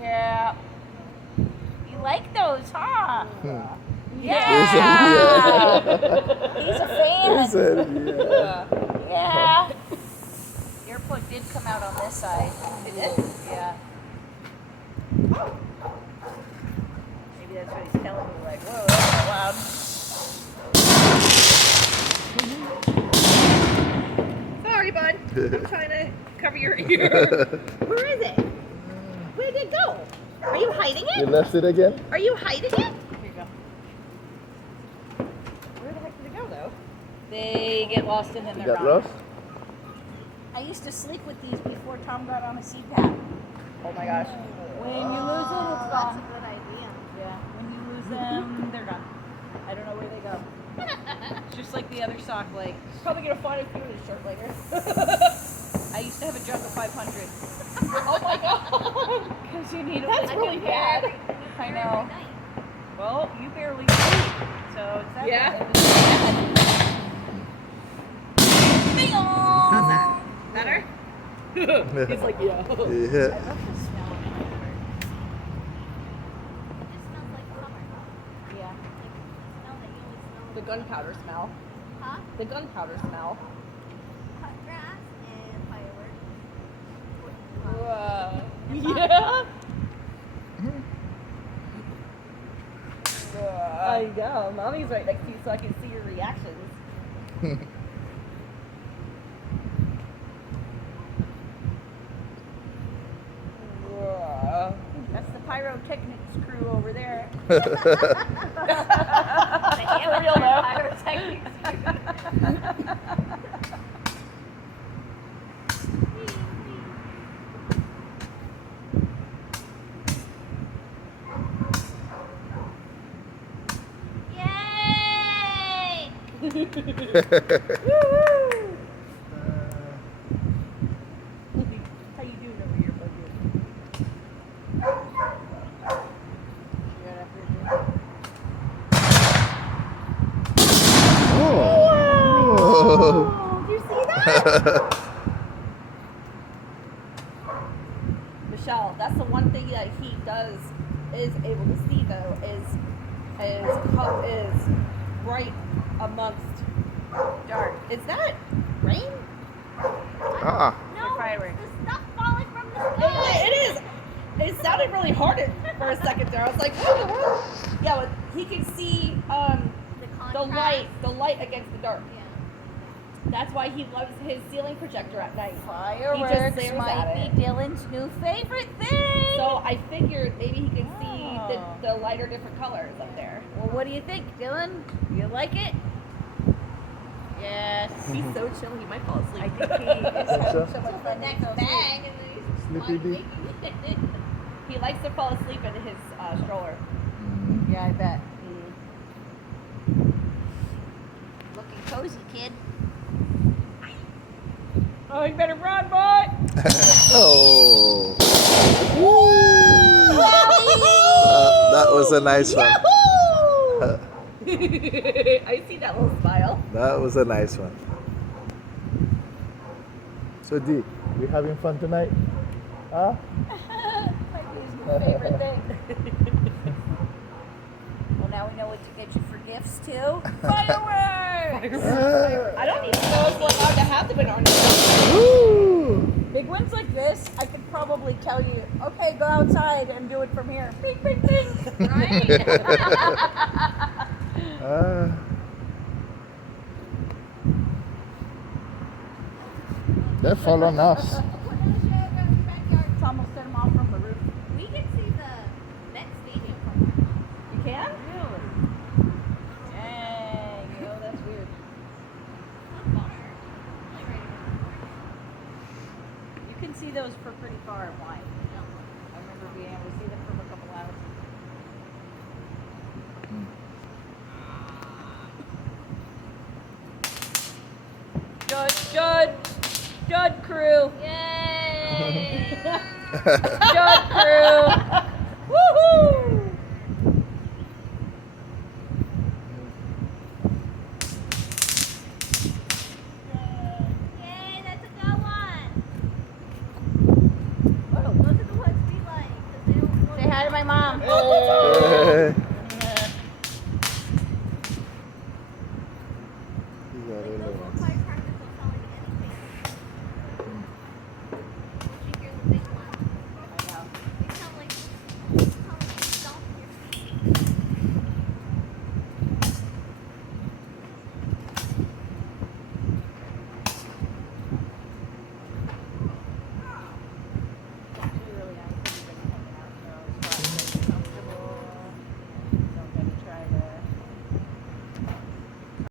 Yeah. You like those, huh? Yeah. He's a fan. He said, yeah. Yeah. Your plug did come out on this side. It did? Yeah. Maybe that's what he's telling you, like, whoa, that's loud. Sorry, bud. I'm trying to cover your ear. Where is it? Where did it go? Are you hiding You it? left it again? Are you hiding it? Here you go. Where the heck did it go, though? They get lost and then You they're got gone. lost? I used to sleep with these before Tom got on a seed pack. Oh my gosh. When you lose it, it's That's gone. a good idea. Yeah, when you lose them, they're gone. I don't know where they go. It's just like the other sock, like, Probably gonna find a few in his shirt later. I used to have a jug of 500. Oh my god. Because you need a That's little- really bad. I know. Well, you barely sleep, so it's that Yeah. bad. How's that? Better? He's like, yeah. I Yeah. love the smell of fireworks. It smells like summer. Yeah. Like the smell that you always smell. The gunpowder smell. Huh? The gunpowder smell. Cut grass and fireworks. Yeah. I know. Mommy's right next to you so I can see your reactions. That's the pyrotechnics crew over there. Real though. Pyrotechnics. Yay! How you doing over here, buddy? You got after it, Oh. Did you see that? Michelle, that's the one thing that he does is able to see though is right amongst dark. Is that rain? Ah. No, fireworks. the stuff falling from the sky. It is. It sounded really hard for a second there. I was like, yeah, but he can see The contrast. the light against the dark. Yeah. That's why he loves his ceiling projector at night. Fireworks stares at might it. be Dylan's new favorite thing. So I figured maybe he can see Oh. the lighter different colors up there. Well, what do you think, Dylan? You like it? Yes. He's so chill, he might fall asleep. I think he is having so? so much Till the fun. next bag, and then he's Sleepy bee. making He likes to fall asleep in his stroller. Yeah, I bet. Looking cozy, kid. Oh, you better run, boy! Oh. That was a nice one. I see that little smile. That was a nice one. So D, we having fun tonight? Huh? Might be his new favorite thing. Well, now we know what to get you for gifts, too. Fireworks! I don't even know if we're allowed to have them in our Woo! Big ones like this, I could probably tell you, okay, go outside and do it from here. Bing, bing, bing. Right? They fall on us. Tom will set them off from the roof. We can see the Met Stadium from our house. You can? Really? Dang, you know, that's weird. Not far. Like right You can see those for pretty far and wide. I remember being able to see them from a couple hours. Judd crew. Yay! Judd crew. Woohoo! Mom. Hey.